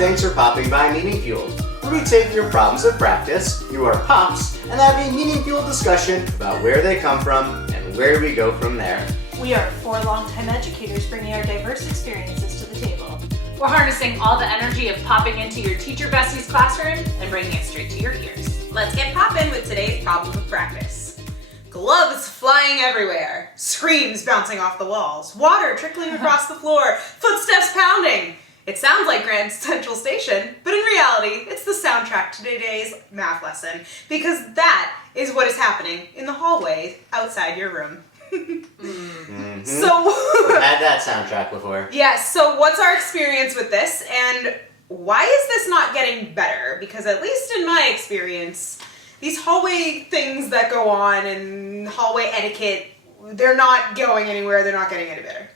thanks for popping by Meaning Fueled, where we take your problems of practice, your pops, and have a meaning-fueled discussion about where they come from and where we go from there. We are 4 longtime educators bringing our diverse experiences to the table. We're harnessing all the energy of popping into your teacher bestie's classroom and bringing it straight to your ears. Let's get poppin' with today's problem of practice. Gloves flying everywhere, screams bouncing off the walls, water trickling across the floor, footsteps pounding. It sounds like Grand Central Station, but in reality, it's the soundtrack to today's math lesson, because that is what is happening in the hallway outside your room. Mm-hmm. So, We've had that soundtrack before. yes, so what's our experience with this, and why is this not getting better? Because at least in my experience, these hallway things that go on and hallway etiquette, they're not going anywhere, they're not getting any better.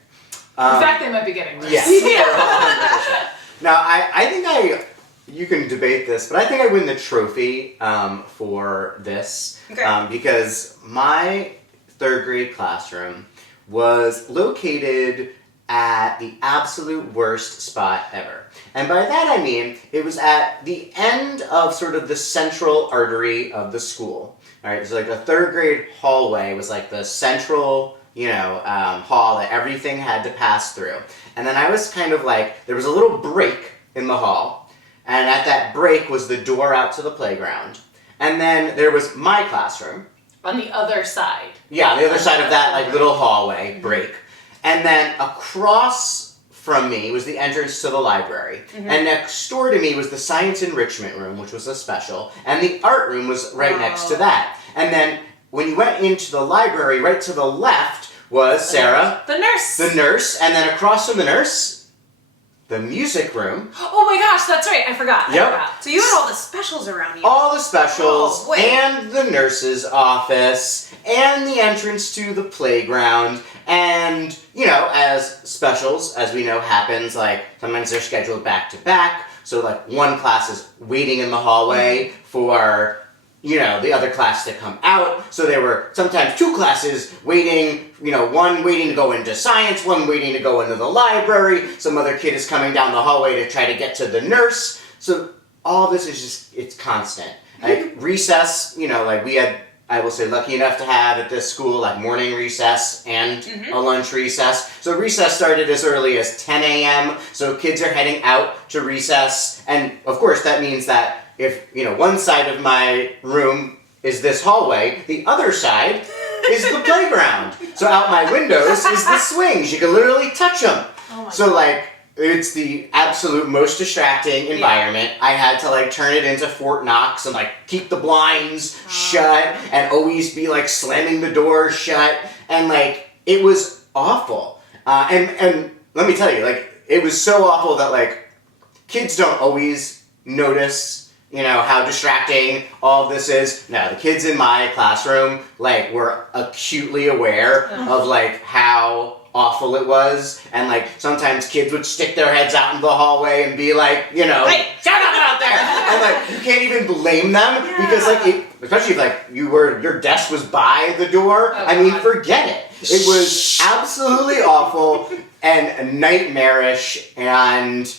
In fact, they might be getting worse. Yes. Yeah. Now, I think you can debate this, but I think I win the trophy for this. Okay. Because my 3rd grade classroom was located at the absolute worst spot ever. And by that I mean, it was at the end of sort of the central artery of the school. All right, so like the 3rd grade hallway was like the central, hall that everything had to pass through. And then I was kind of like, there was a little break in the hall, and at that break was the door out to the playground. And then there was my classroom. On the other side. Yeah, on the other side of that like little hallway break. And then across from me was the entrance to the library. Mm-hmm. And next door to me was the science enrichment room, which was a special. And the art room was right next to that. And then when you went into the library, right to the left was Sarah. The nurse. The nurse. And then across from the nurse, the music room. Oh my gosh, that's right. I forgot. Yep. So you had all the specials around you. All the specials, wait. and the nurse's office, and the entrance to the playground, and, as specials, as we know, happens, like, sometimes they're scheduled back to back, so, like, one class is waiting in the hallway for, the other class to come out, so there were sometimes 2 classes waiting, one waiting to go into science, one waiting to go into the library, some other kid is coming down the hallway to try to get to the nurse, so all this is just, it's constant. Like, recess, we had, I will say, lucky enough to have at this school, like, morning recess and a lunch recess. So recess started as early as 10 a.m., so kids are heading out to recess, and, of course, that means that if, one side of my room is this hallway, the other side is the playground. So out my windows is the swings. You can literally touch them. Oh my so, God. like, it's the absolute most distracting environment. I had to, like, turn it into Fort Knox and, like, keep the blinds shut and always be, like, slamming the door shut. And, like, it was awful. And let me tell you, like, it was so awful that, like, kids don't always notice, how distracting all of this is. No, the kids in my classroom, like, were acutely aware of, like, how awful it was, and, like, sometimes kids would stick their heads out into the hallway and be like, hey, shut up out there! And, like, you can't even blame them, because, like, especially if, like, your desk was by the door, forget it. It was absolutely awful and nightmarish, and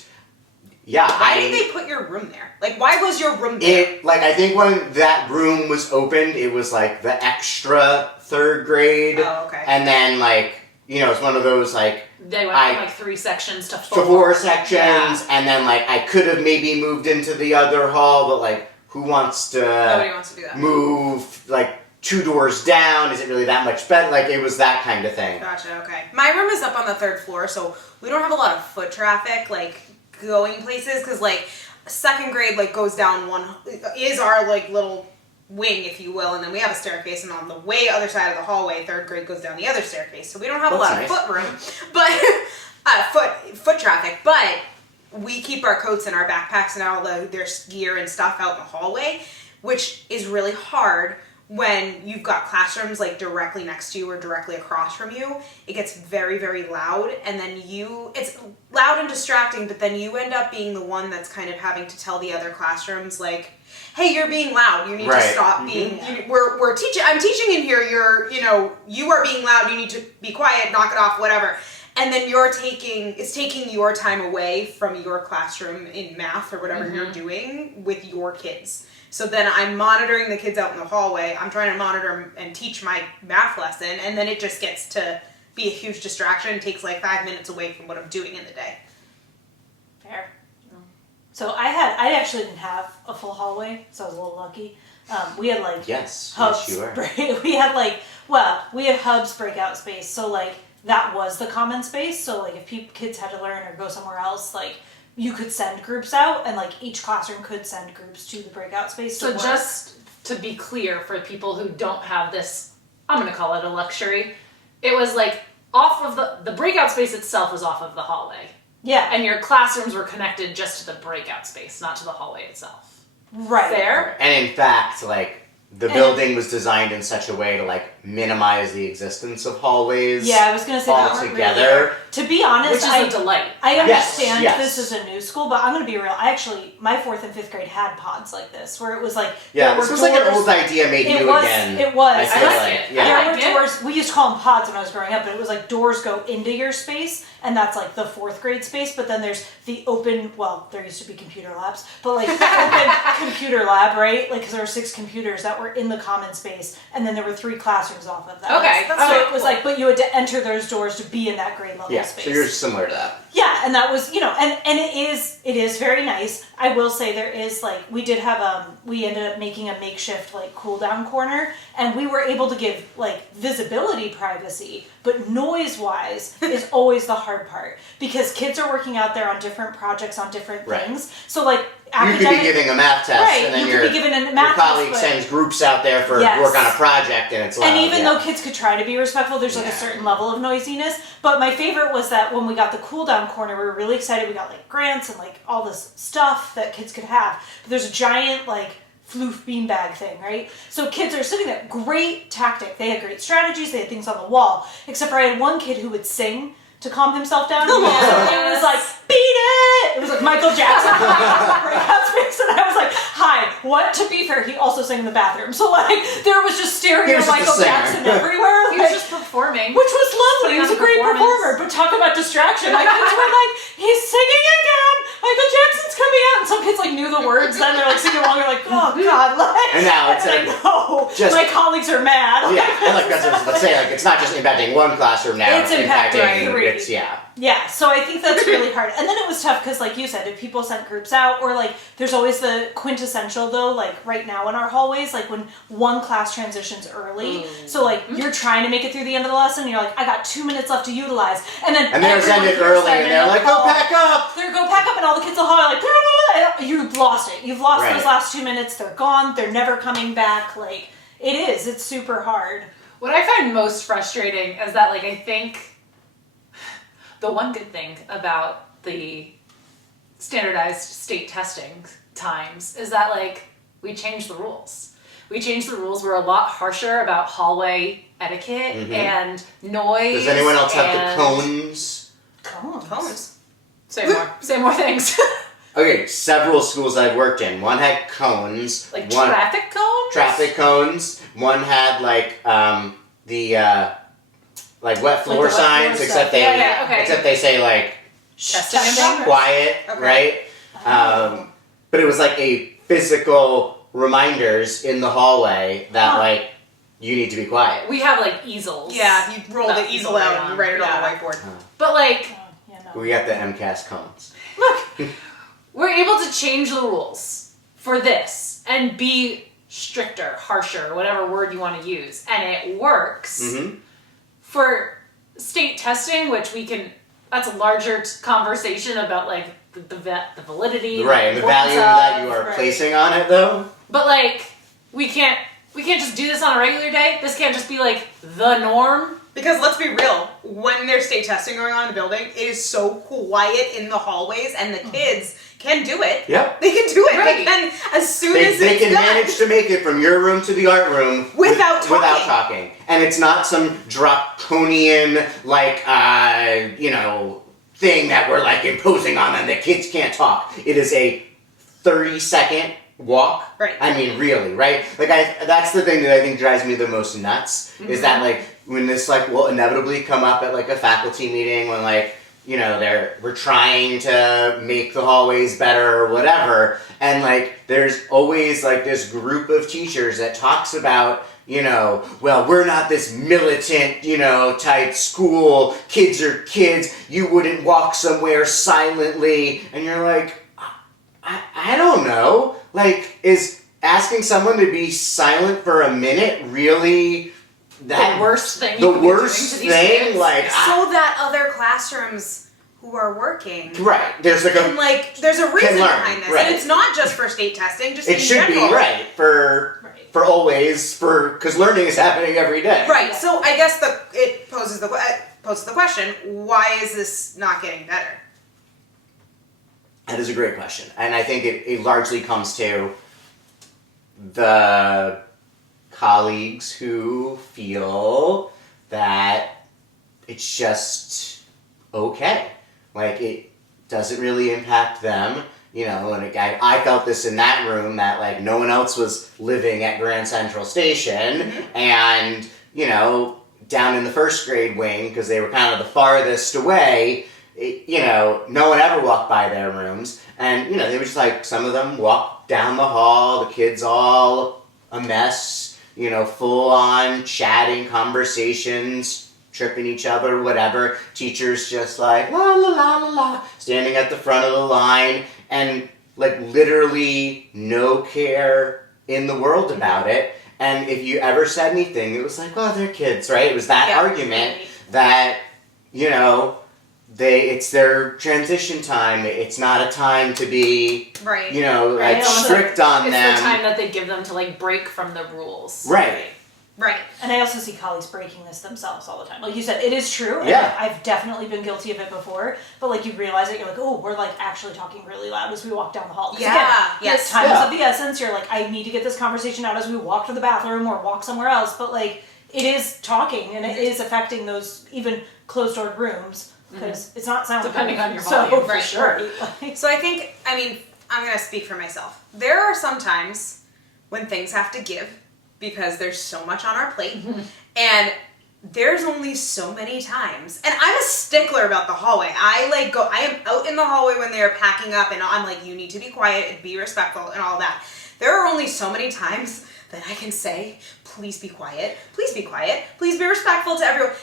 Why did they put your room there? Like, why was your room there? I think when that room was opened, it was, like, the extra 3rd grade. Oh, okay. And then, like, it's one of those, like... They went from, like, 3 sections to 4. To 4 sections, and then, like, I could have maybe moved into the other hall, but, like, who wants to... Nobody wants to do that. Move, like, 2 doors down? Is it really that much better? Like, it was that kind of thing. Gotcha, okay. My room is up on the 3rd floor, so we don't have a lot of foot traffic, like, going places, because, like, 2nd grade, like, goes down is our, like, little wing, if you will, and then we have a staircase, and on the way other side of the hallway, 3rd grade goes down the other staircase, so we don't have a lot of foot room, but, foot traffic, but we keep our coats and our backpacks and all their gear and stuff out in the hallway, which is really hard when you've got classrooms like directly next to you or directly across from you. It gets very, very loud, and then it's loud and distracting, but then you end up being the one that's kind of having to tell the other classrooms, like, hey, you're being loud, you need to stop being, we're teaching, I'm teaching in here, you are being loud, you need to be quiet, knock it off, whatever. and then it's taking your time away from your classroom in math or whatever you're doing with your kids. So then I'm monitoring the kids out in the hallway. I'm trying to monitor and teach my math lesson, and then it just gets to be a huge distraction. It takes like 5 minutes away from what I'm doing in the day. Fair. So I actually didn't have a full hallway, so I was a little lucky. We had like hubs. You were. We had we had hubs breakout space, so like that was the common space. So like if kids had to learn or go somewhere else, like you could send groups out, and like each classroom could send groups to the breakout space. So just to be clear for people who don't have this, I'm going to call it a luxury. It was like off of the breakout space itself was off of the hallway. Yeah. And your classrooms were connected just to the breakout space, not to the hallway itself. Right. Fair? And in fact, like, the building was designed in such a way to, like, minimize the existence of hallways. Yeah, I was going to say that altogether. To be honest, Which is a delight. I understand Yes. this is a new school, but I'm going to be real. My 4th and 5th grade had pods like this, where it was like This was like an old idea made new again. It was. I feel like. There were doors. We used to call them pods when I was growing up, but it was like doors go into your space, and that's like the 4th grade space. But then there's the open. Well, there used to be computer labs, but like open computer lab, right? Like because there were 6 computers that were in the common space, and then there were 3 classrooms off of that. Okay. So it was like, but you had to enter those doors to be in that grade level space. So you're similar to that. Yeah, and that was, and it is very nice. I will say there is like, we did have, we ended up making a makeshift like cool down corner, and we were able to give like visibility privacy, but noise wise is always the hard part because kids are working out there on different projects on different things. So like you could be giving a math test, and then your colleague sends groups out there for work on a project, and it's loud. And even though kids could try to be respectful, there's like a certain level of noisiness. But my favorite was that when we got the cool down corner, we were really excited. We got like grants and like all this stuff that kids could have. But there's a giant like floof beanbag thing, right? So kids are sitting there. Great tactic. They had great strategies. They had things on the wall. Except for I had one kid who would sing to calm himself down. It was like, beat it! It was like Michael Jackson. And I was like, hi, what? To be fair, he also sang in the bathroom. So like, there was just stereo Michael Jackson everywhere. He was just performing. Which was lovely. He was a great performer. But talk about distraction. My kids were like, he's singing again. Michael Jackson's coming out. And some kids like knew the words. Then they're like singing along. They're like, oh God. Like, and now it's like, no, my colleagues are mad. Yeah, and like that's what I was about to say. Like, it's not just impacting one classroom now. It's impacting 3. Yeah. Yeah, so I think that's really hard. And then it was tough because, like you said, if people sent groups out, or like, there's always the quintessential though, like right now in our hallways, like when one class transitions early, so like you're trying to make it through the end of the lesson, and you're like, I got 2 minutes left to utilize, and then they're sending early, and they're like, go pack up! They're go pack up, and all the kids in the hall are like, blah, blah, blah, you've lost it. You've lost those last 2 minutes. They're gone. They're never coming back. Like, it's super hard. What I find most frustrating is that, like, I think the one good thing about the standardized state testing times is that, like, we changed the rules. We changed the rules. We're a lot harsher about hallway etiquette and noise. Does anyone else have the cones? Cones. Say more things. Okay, several schools I've worked in. One had cones. Like traffic cones? Traffic cones. One had like like wet floor signs, except they say like quiet, right? But it was like a physical reminders in the hallway that like you need to be quiet. We have like easels. Yeah, you roll the easel out and write it on the whiteboard. But like we got the MCAS cones. Look, we're able to change the rules for this and be stricter, harsher, whatever word you want to use, and it works. For state testing, which that's a larger conversation about like the validity, and the value that you are placing on it, though. But like, we can't just do this on a regular day. This can't just be like the norm. Because let's be real, when there's state testing going on in the building, it is so quiet in the hallways, and the kids can do it. Yep. They can do it. Right. But then as soon as they it's can done, manage to make it from your room to the art room without talking. And it's not some draconian like thing that we're like imposing on them that kids can't talk. It is a 30-second walk. Right. I mean, really, right? Like that's the thing that I think drives me the most nuts is that like when this like will inevitably come up at like a faculty meeting when like, you know, we're trying to make the hallways better or whatever, and like there's always like this group of teachers that talks about, you know, well, we're not this militant, you know, type school, kids are kids, you wouldn't walk somewhere silently, and you're like, I don't know, like, is asking someone to be silent for a minute really the worst thing the you could be worst doing to these thing kids? like So that other classrooms who are working right, there's like and like there's a reason learn, behind this, right. and it's not just for state testing. Just it in should general. be right for always because learning is happening every day. Right. So I guess it poses the question: why is this not getting better? That is a great question, and I think it largely comes to the colleagues who feel that it's just okay. Like, it doesn't really impact them, you know, and I felt this in that room that, like, no one else was living at Grand Central Station, and, you know, down in the first grade wing, because they were kind of the farthest away, you know, no one ever walked by their rooms, and, you know, they were just like, some of them walked down the hall, the kids all a mess, you know, full on chatting, conversations, tripping each other, whatever. Teachers just like, la la la la la, standing at the front of the line, and like literally no care in the world about it. And if you ever said anything, it was like, oh, they're kids, right? It was that argument that, you know, it's their transition time. It's not a time to be, Right. you know, like strict on them. It's the time that they give them to like break from the rules. Right. Right. And I also see colleagues breaking this themselves all the time. Like you said, it is true. And Yeah. I've definitely been guilty of it before. But like you realize it, you're like, oh, we're like actually talking really loud as we walk down the hall. 'Cause Yeah. Again, Yes. time Yeah. is of the essence. You're like, I need to get this conversation out as we walk to the bathroom or walk somewhere else. But like, it is talking and it is affecting those even closed door rooms because it's not sound Depending on your so volume, for right, sure. Like, So I think, I mean, I'm going to speak for myself. There are some times when things have to give because there's so much on our plate. And there's only so many times. And I'm a stickler about the hallway. I am out in the hallway when they're packing up and I'm like, you need to be quiet and be respectful and all that. There are only so many times that I can say, please be quiet, please be respectful to everyone.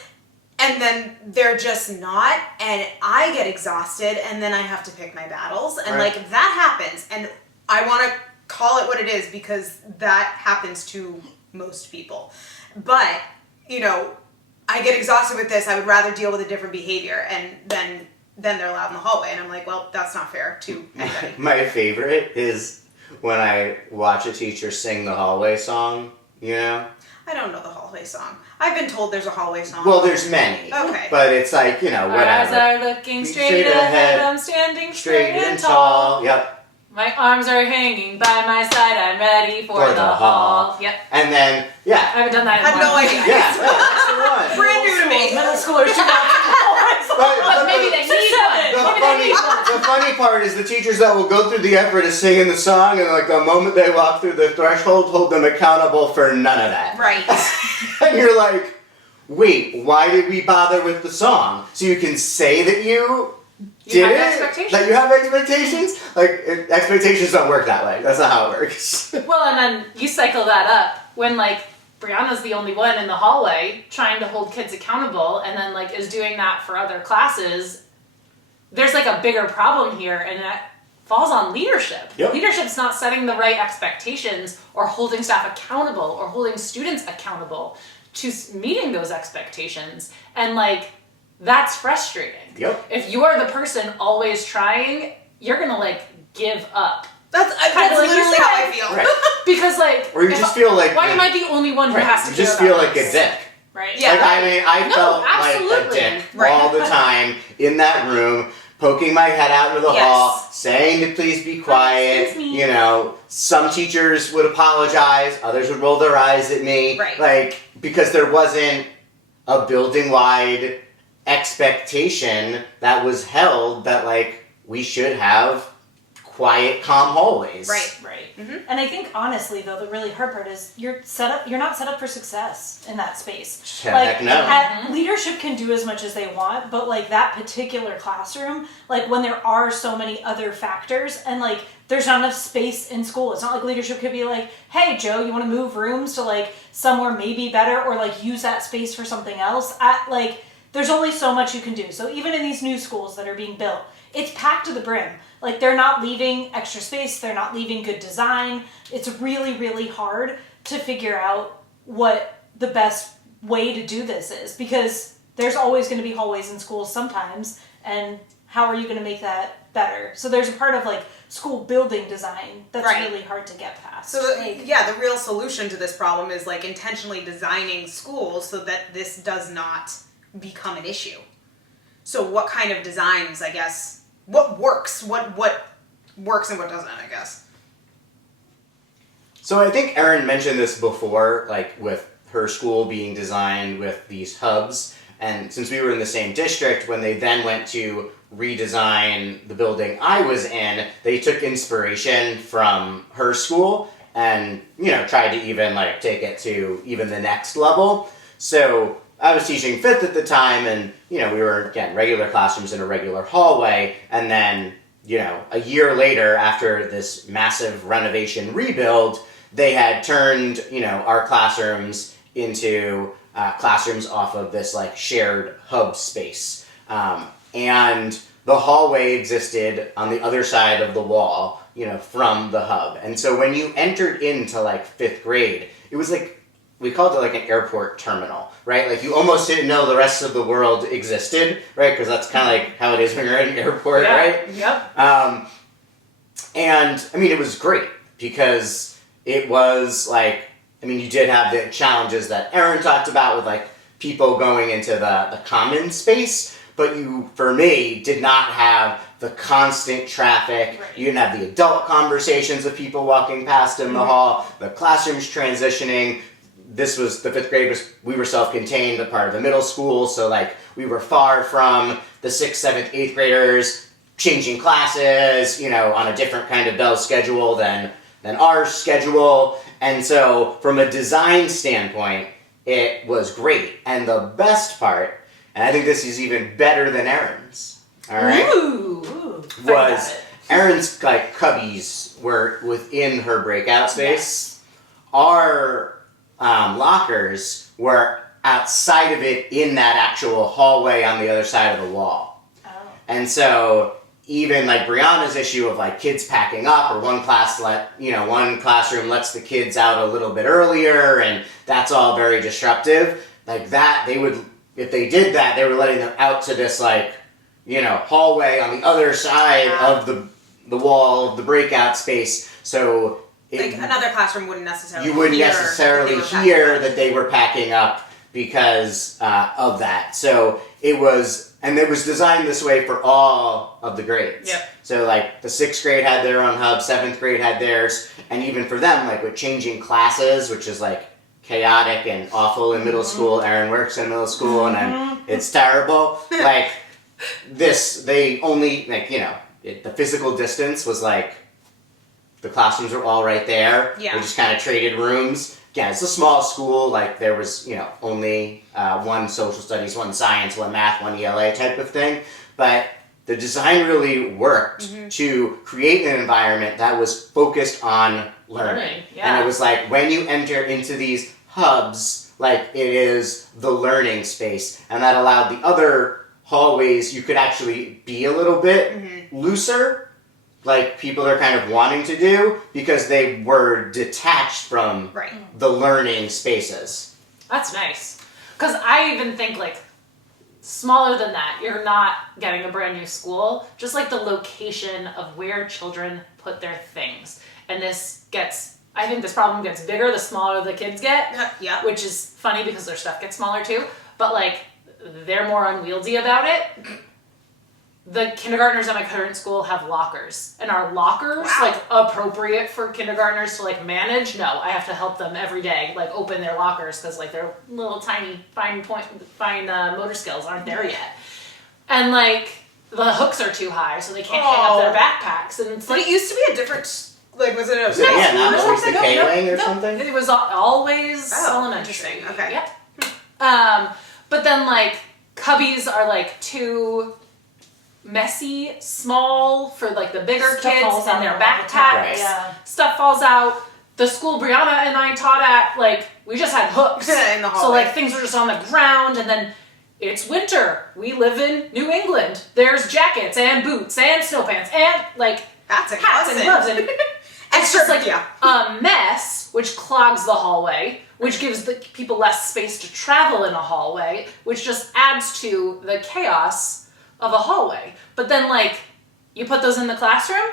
And then they're just not, and I get exhausted, and then I have to pick my battles, and Right. like that happens, and I want to call it what it is because that happens to most people. But, you know, I get exhausted with this, I would rather deal with a different behavior, and then they're loud in the hallway, and I'm like, well, that's not fair to anybody. My favorite is when I watch a teacher sing the hallway song, you know? I don't know the hallway song. I've been told there's a hallway song. Well, there's many. Okay. But it's like, you know, Our eyes whatever. are looking straight ahead. I'm standing straight and tall. Yep. My arms are hanging by my side. I'm ready for the hall. Yep. And then, I yeah. haven't done that in I had a no while. idea. Yeah, that's the one. Brand new to me. Middle schoolers should not But maybe they need one. The Maybe they funny, need one. the funny part is the teachers that will go through the effort of singing the song, and like the moment they walk through the threshold, hold them accountable for none of that. Right. And you're like, wait, why did we bother with the song? So you can say that you did have it? expectations. That you have expectations? Like, expectations don't work that way. That's not how it works. Well, and then you cycle that up when like Brianna's the only one in the hallway trying to hold kids accountable and then like is doing that for other classes. There's like a bigger problem here, and that falls on leadership. Yep. Leadership's not setting the right expectations or holding staff accountable or holding students accountable to meeting those expectations. And like, that's frustrating. Yep. If you're the person always trying, you're gonna like give up. That's Kinda like you literally how I said. feel. Right. Because like, Or you if just feel like why you- am I the only one who has to You care just about feel like a this? dick. Right. Yeah. Like, I mean, I No, felt like a absolutely. dick Right. all the time in that room, poking my head out into the Yes. hall, saying to please be quiet. Excuse me. You know, some teachers would apologize, others would roll their eyes at me. Right. Like, because there wasn't a building-wide expectation that was held that, like, we should have quiet, calm hallways. Right. Right. Mhm. And I think honestly though, the really hard part is you're not set up for success in that space. Heck no. Leadership can do as much as they want, but like that particular classroom, like when there are so many other factors and like there's not enough space in school. It's not like leadership could be like, hey Joe, you want to move rooms to like somewhere maybe better or like use that space for something else. There's only so much you can do. So even in these new schools that are being built, it's packed to the brim. Like they're not leaving extra space, they're not leaving good design. It's really, really hard to figure out what the best way to do this is because there's always going to be hallways in schools sometimes, and how are you going to make that better? So there's a part of like school building design that's really hard to get past. So the real solution to this problem is like intentionally designing schools so that this does not become an issue. So what kind of designs, I guess, what works and what doesn't, I guess. So I think Erin mentioned this before, like with her school being designed with these hubs, and since we were in the same district, when they then went to redesign the building I was in, they took inspiration from her school and, tried to even like take it to even the next level. So I was teaching 5th at the time, and, we were, again, regular classrooms in a regular hallway, and then, a year later, after this massive renovation rebuild, they had turned, our classrooms into classrooms off of this, like, shared hub space. And the hallway existed on the other side of the wall, from the hub. And so when you entered into, like, 5th grade, it was like, we called it like an airport terminal, right? Like you almost didn't know the rest of the world existed, right? Because that's kind of like how it is when you're at an airport, right? Yep. And I mean, it was great because it was like, you did have the challenges that Erin talked about with like people going into the common space, but you, for me, did not have the constant traffic. Right. You didn't have the adult conversations of people walking past in the hall, the classrooms transitioning. This was, the 5th grade we were self-contained, a part of the middle school, so like we were far from the 6th, 7th, 8th graders changing classes, on a different kind of bell schedule than our schedule. And so from a design standpoint, it was great. And the best part, and I think this is even better than Erin's, all right? Ooh. Was Erin's like cubbies were within her breakout space. Yes. Our lockers were outside of it in that actual hallway on the other side of the wall. Oh. And so even like Brianna's issue of like kids packing up, or one classroom lets the kids out a little bit earlier, and that's all very disruptive. Like that, if they did that, they were letting them out to this like, hallway on the other side of the wall of the breakout space. So Another classroom wouldn't necessarily hear that they were packing up because of that. So it was designed this way for all of the grades. Yep. So like the 6th grade had their own hub, 7th grade had theirs, and even for them, like with changing classes, which is like chaotic and awful in middle school. Erin works in middle school, and it's terrible. Like they only the physical distance was like, the classrooms were all right there. Yeah. We just kind of traded rooms. Again, it's a small school. Like there was, only one social studies, one science, one math, one ELA type of thing. But the design really worked to create an environment that was focused on learning. Yeah. And it was like when you enter into these hubs, like it is the learning space, and that allowed the other hallways, you could actually be a little bit looser, like people are kind of wanting to do, because they were detached from the learning spaces. That's nice. Because I even think like smaller than that, you're not getting a brand new school, just like the location of where children put their things. And I think this problem gets bigger the smaller the kids get, Yeah. which is funny because their stuff gets smaller too, but like they're more unwieldy about it. The kindergartners at my current school have lockers, and are lockers like appropriate for kindergartners to like manage? No, I have to help them every day, like open their lockers because like their little tiny fine motor skills aren't there yet. And like the hooks are too high, so they can't hang up their backpacks. And it's But like, it used to be a different, like, was it a... So, yeah, now it's no, always the no, K-wing no, or no. something? It was always elementary. Interesting. Okay. Yep. But then like cubbies are like too messy, small for like the bigger Stuff kids falls and out their all the time. backpacks. Right. Yeah. Stuff falls out. The school Brianna and I taught at, like, we just had hooks. In the hallway. So like things were just on the ground, and then it's winter. We live in New England. There's jackets and boots and snow pants and like That's a hats and gloves and it's just like a mess, which clogs the hallway, which gives the people less space to travel in a hallway, which just adds to the chaos of a hallway. But then, like, you put those in the classroom,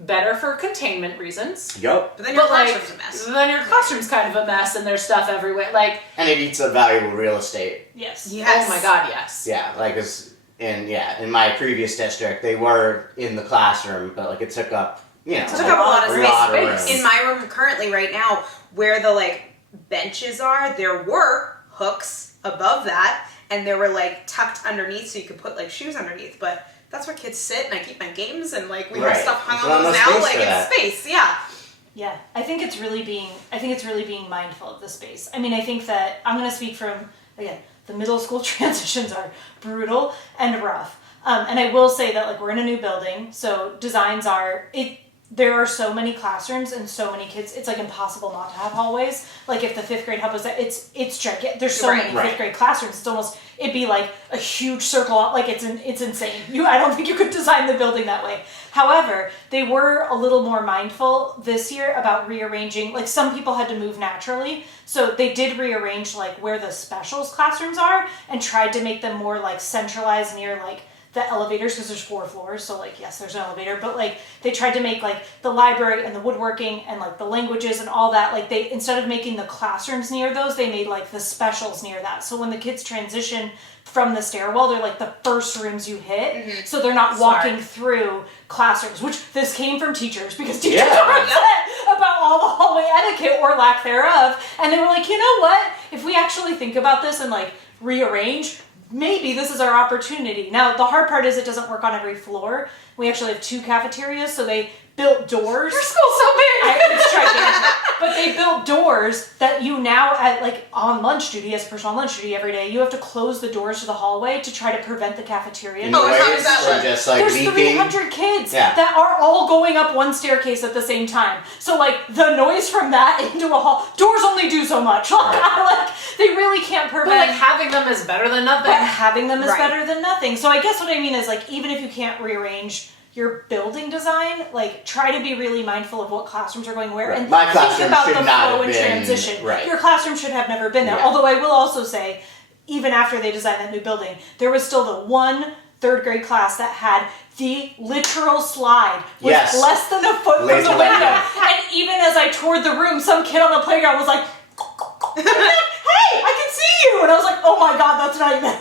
better for containment reasons. Yup. But then your But, like, classroom's a mess. then your classroom's kind of a mess, and there's stuff everywhere. Like, And it eats up valuable real estate. Yes. Yes. oh my god, yes. Yeah, like, in my previous district, they were in the classroom, but, like, it took up, you know, It took up a lot of space. room. In my room currently right now, where the like benches are, there were hooks above that, and they were like tucked underneath so you could put like shoes underneath. But that's where kids sit, and I keep my games, and like we have Right. stuff hung There's on not those enough now. space Like for it's that. space, yeah. Yeah, I think it's really being mindful of the space. I mean, I think that I'm going to speak from, again, the middle school transitions are brutal and rough. And I will say that, like, we're in a new building, so designs there are so many classrooms and so many kids, it's like impossible not to have hallways. Like if the 5th grade hub was that, it's gigantic. There's so many 5th grade classrooms. It'd be like a huge circle, like it's insane. I don't think you could design the building that way. However, they were a little more mindful this year about rearranging, like some people had to move naturally. So they did rearrange like where the specials classrooms are and tried to make them more like centralized near like the elevators, because there's 4 floors, so like yes, there's an elevator, but like they tried to make like the library and the woodworking and like the languages and all that, like they, instead of making the classrooms near those, they made like the specials near that. So when the kids transition from the stairwell, they're like the first rooms you hit, so they're not walking through classrooms, which this came from teachers, because teachers are upset about all the hallway etiquette or lack thereof, and they were like, you know what, if we actually think about this and like rearrange, maybe this is our opportunity. Now, the hard part is it doesn't work on every floor. We actually have 2 cafeterias, so they built doors. Your school's so big! It's gigantic. But they built doors that you now, at like on lunch duty, as a person on lunch duty every day, you have to close the doors to the hallway to try to prevent the cafeteria. Oh, and how does that Or work? just like There's leaking. 300 kids that are all going up one staircase at the same time. So like the noise from that into a hall, doors only do so much. Like they really can't prevent. But like having them is better than nothing. But having them is Right. better than nothing. So I guess what I mean is like even if you can't rearrange your building design, like try to be really mindful of what classrooms are going where, Right. and My think classroom about should the not flow have and been- transition. right. Your classroom should have never been there. Yeah. Although I will also say, even after they designed that new building, there was still the one 3rd grade class that had the literal slide was Yes. less than a foot from Laser the landing. window. And even as I toured the room, some kid on the playground was like, hey, I can see you! And I was like, oh my god, that's a nightmare.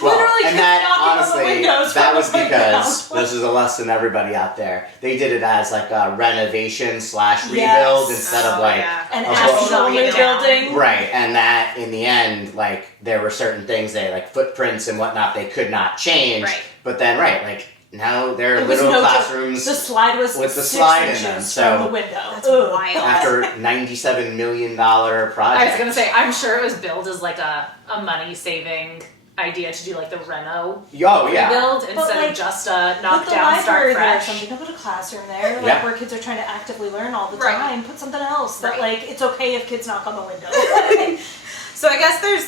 Literally and kids that knocking honestly, on the windows that from was the because playground. this is a lesson everybody out there. They did it as like a renovation / rebuild Yes. instead of like An a actual whole- new building. right. And that in the end, like there were certain things like footprints and whatnot they could not change. Right. But then like now there are It was literal no joke. classrooms The slide was with the 6 slide in inches them, from so- the window. That's Ugh. wild. after $97 million project. I was gonna say, I'm sure it was billed as like a money saving idea to do like the reno Oh yeah. rebuild instead like, of just a knock Put the down, start library there or fresh. something. Don't put a classroom there, like Yeah. where kids are trying to actively learn all the Right. time. Put something else that Right. like it's okay if kids knock on the window. So I guess there's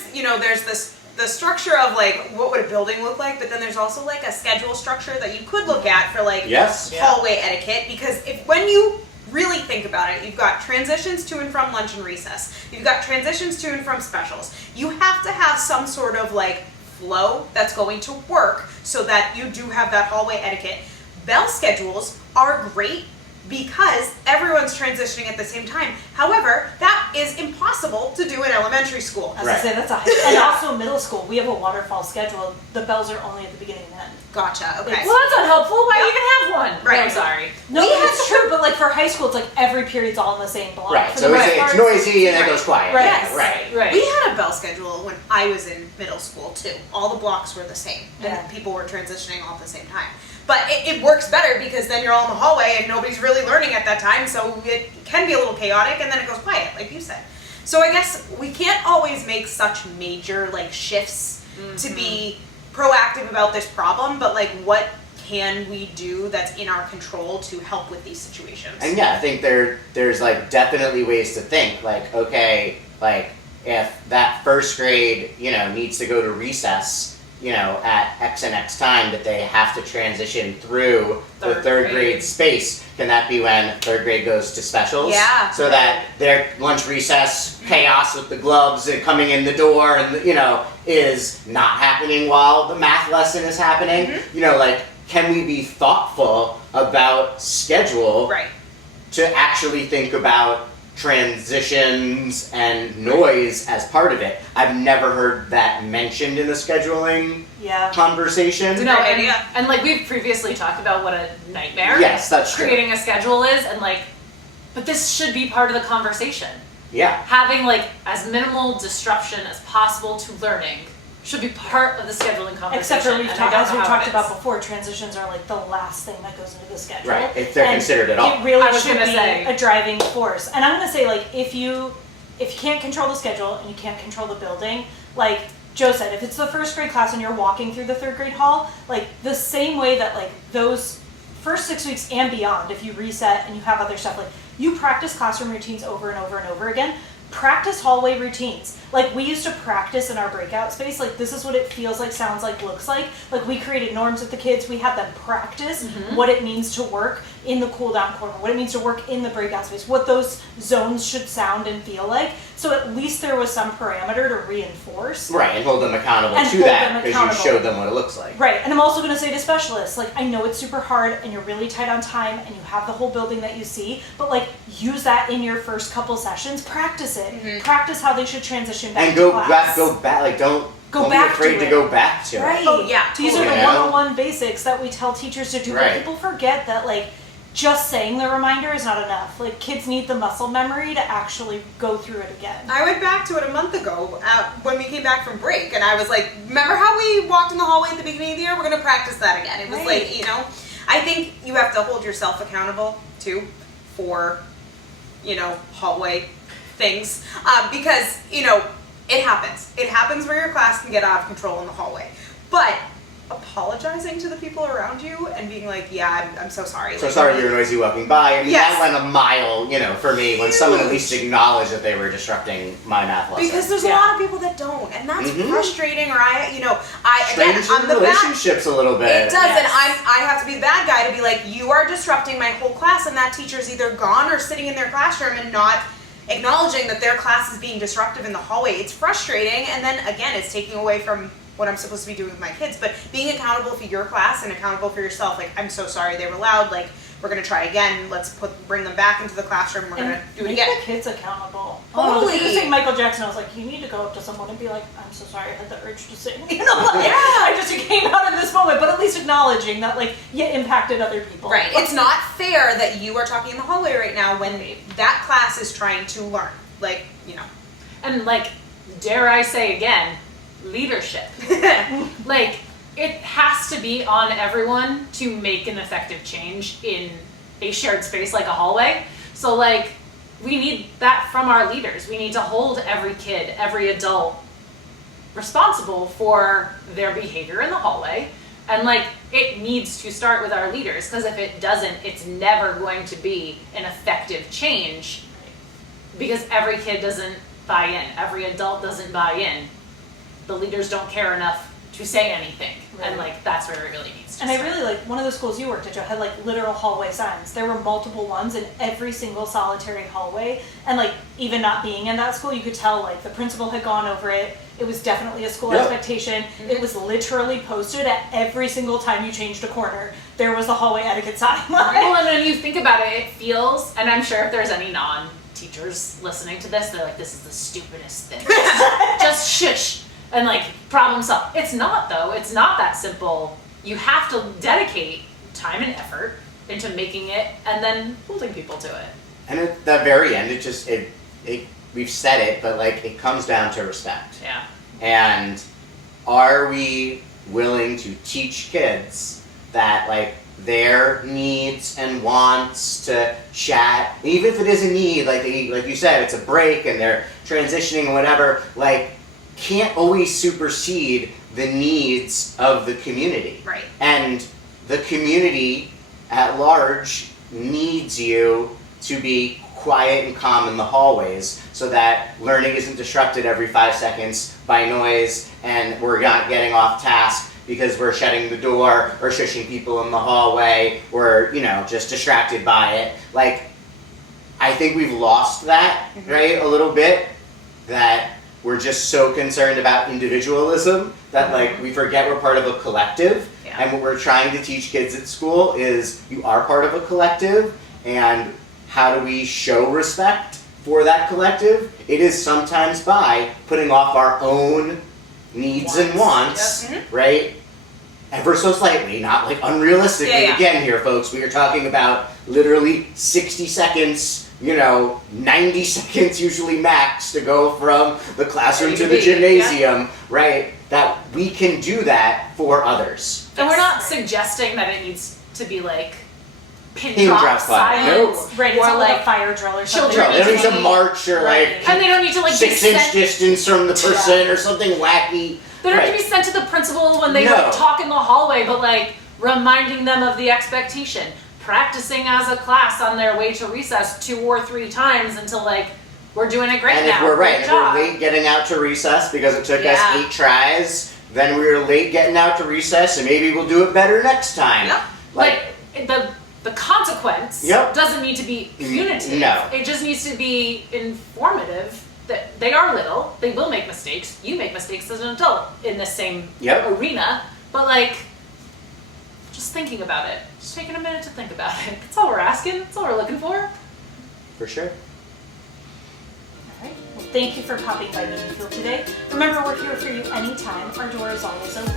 the structure of like what would a building look like, but then there's also like a schedule structure that you could look at for like Yes. hallway etiquette, because when you really think about it, you've got transitions to and from lunch and recess. You've got transitions to and from specials. You have to have some sort of like flow that's going to work so that you do have that hallway etiquette. Bell schedules are great because everyone's transitioning at the same time. However, that that is impossible to do in elementary school. I was gonna say that's a and also middle school. We have a waterfall schedule. The bells are only at the beginning and end. Gotcha. Okay. Well, that's unhelpful. Why even have one? Right. I'm sorry. No, it's true, but like for high school, it's like every period's all in the same block. Right. For So the it's, most it's part, noisy and then it goes quiet. Right. Yes. Right. We had a bell schedule when I was in middle school too. All the blocks were the same, and Yeah. people were transitioning all at the same time. But it works better because then you're all in the hallway and nobody's really learning at that time, so it can be a little chaotic, and then it goes quiet, like you said. So I guess we can't always make such major like shifts to be proactive about this problem, but like what can we do that's in our control to help with these situations? And yeah, I think there's like definitely ways to think. Like, okay, like if that first grade, needs to go to recess, at X and X time, that they have to transition through the third grade space. Can that be when third grade goes to specials? Yeah. So that their lunch recess chaos with the gloves and coming in the door and is not happening while the math lesson is happening. Like, can we be thoughtful about schedule Right. to actually think about transitions and noise as part of it? I've never heard that mentioned in the scheduling conversation. No, Great idea. and like we've previously talked about what a nightmare Yes, that's true. creating a schedule is, and like, but this should be part of the conversation. Yeah. Having like as minimal disruption as possible to learning should be part of the scheduling conversation. Except for and I don't as know we how talked it about is. before, transitions are like the last thing that goes into the schedule. Right, if they're And considered at all. It really I was should gonna be say. a driving force. And I'm gonna say, like, if you can't control the schedule and you can't control the building, like Joe said, if it's the first grade class and you're walking through the third grade hall, like the same way that like those first 6 weeks and beyond, if you reset and you have other stuff, like you practice classroom routines over and over and over again. Practice hallway routines. Like we used to practice in our breakout space. Like this is what it feels like, sounds like, looks like. Like we created norms with the kids. We had them practice what it means to work in the cool down corner, what it means to work in the breakout space, what those zones should sound and feel like. So at least there was some parameter to reinforce. Right, and hold them accountable And to hold that them because you accountable. showed them what it looks like. Right, and I'm also going to say to specialists, like, I know it's super hard and you're really tight on time and you have the whole building that you see, but like, use that in your first couple sessions, practice it, practice how they should transition back And to class. go back, like don't be back afraid to to it. go back to Right. it. Oh, yeah, These are the totally. one-on-one basics that we tell teachers to do, but Right. people forget that like, just saying the reminder is not enough. Like, kids need the muscle memory to actually go through it again. I went back to it a month ago when we came back from break, and I was like, remember how we walked in the hallway at the beginning of the year? We're going to practice that again. It was Right. like, I think you have to hold yourself accountable, too, for, hallway things. Because, it happens. It happens where your class can get out of control in the hallway. But apologizing to the people around you and being like, yeah, I'm so sorry. So sorry you were noisy walking by. I mean, Yes. that went a mile, for me, when someone at least acknowledged that they were disrupting my math lesson. Because there's a lot of people that don't, and that's frustrating. Or Strains I'm in the bad. relationships a little bit. It does, and Yes. I have to be the bad guy to be like, you are disrupting my whole class, and that teacher's either gone or sitting in their classroom and not acknowledging that their class is being disruptive in the hallway. It's frustrating, and then again, it's taking away from what I'm supposed to be doing with my kids. But being accountable for your class and accountable for yourself, like, I'm so sorry they were loud, like, we're gonna try again, let's bring them back into the classroom, we're gonna do it Make again. the kids accountable. Totally. The thing Michael Jackson, I was like, you need to go up to someone and be like, I'm so sorry, I had the urge to sing. I just came out in this moment, but at least acknowledging that, like, you impacted other people. Right. It's not fair that you are talking in the hallway right now when that class is trying to learn. Like, And like, dare I say again, leadership. Like, it has to be on everyone to make an effective change in a shared space like a hallway. So like, we need that from our leaders. We need to hold every kid, every adult responsible for their behavior in the hallway. And like, it needs to start with our leaders, because if it doesn't, it's never going to be an effective change, because every kid doesn't buy in, every adult doesn't buy in. The leaders don't care enough to say anything, and like, that's where it really needs to And I start. really like one of the schools you worked at, Joe, had like literal hallway signs. There were multiple ones in every single solitary hallway, and like, even not being in that school, you could tell like the principal had gone over it. It was definitely a school expectation. It was literally posted at every single time you changed a corner. There was the hallway etiquette sign. Well, and when you think about it, it feels, and I'm sure if there's any teachers listening to this, they're like, this is the stupidest thing. Just shush and like problem solve. It's not though. It's not that simple. You have to dedicate time and effort into making it and then holding people to it. And at the very end, we've said it, but like it comes down to respect. Yeah. And are we willing to teach kids that like their needs and wants to chat, even if it is a need, like you said, it's a break and they're transitioning and whatever, like can't always supersede the needs of the community. Right. And the community at large needs you to be quiet and calm in the hallways so that learning isn't disrupted every 5 seconds by noise and we're not getting off task because we're shutting the door or shushing people in the hallway or, just distracted by it. Like, I think we've lost that, right, a little bit, that we're just so concerned about individualism that, like, we forget we're part of a collective. Yeah. And what we're trying to teach kids at school is you are part of a collective, and how do we show respect for that collective? It is sometimes by putting off our own needs and wants, right? Ever so slightly, not like unrealistically. Yeah. Again here, folks, we are talking about literally 60 seconds, 90 seconds usually max to go from the classroom to the gymnasium, right? That we can do that for others. And we're not suggesting that it needs to be like pin Pin drop drop silence. Nope. Right, it's Or not like like a fire drill or something. children They don't need to march or Right. And they don't need to like be 6 inch sent. distance from the person or something wacky. They don't Right. need to be sent to the principal when they No. like, talk in the hallway, but like reminding them of the expectation. Practicing as a class on their way to recess 2 or 3 times until like we're doing it great And now. if we're Great if job. we're late getting out to recess because it took Yeah. us 8 tries, then we were late getting out to recess, and maybe we'll do it better next time. Yep. Like the consequence Yep. doesn't need to be punitive. No. It just needs to be informative that they are little, they will make mistakes. You make mistakes as an adult in the same Yep. arena, but like just thinking about it. Just taking a minute to think about it. That's all we're asking. That's all we're looking for. For sure. Alright, well thank you for popping by Meaningfield today. Remember, we're here for you anytime. Our door is always open.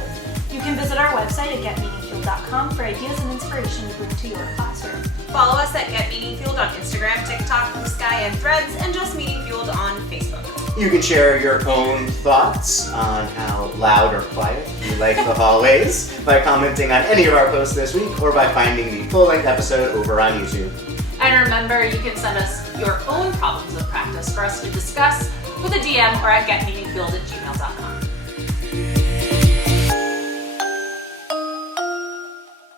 You can visit our website at getmeaningfield.com for ideas and inspiration to bring to your classroom. Follow us at Get Meaningfield on Instagram, TikTok, Blue Sky, and Threads, and just Meaningfield on Facebook. You can share your own thoughts on how loud or quiet you like the hallways by commenting on any of our posts this week or by finding the full-length episode over on YouTube. And remember, you can send us your own problems of practice for us to discuss with a DM or at getmeaningfield@gmail.com.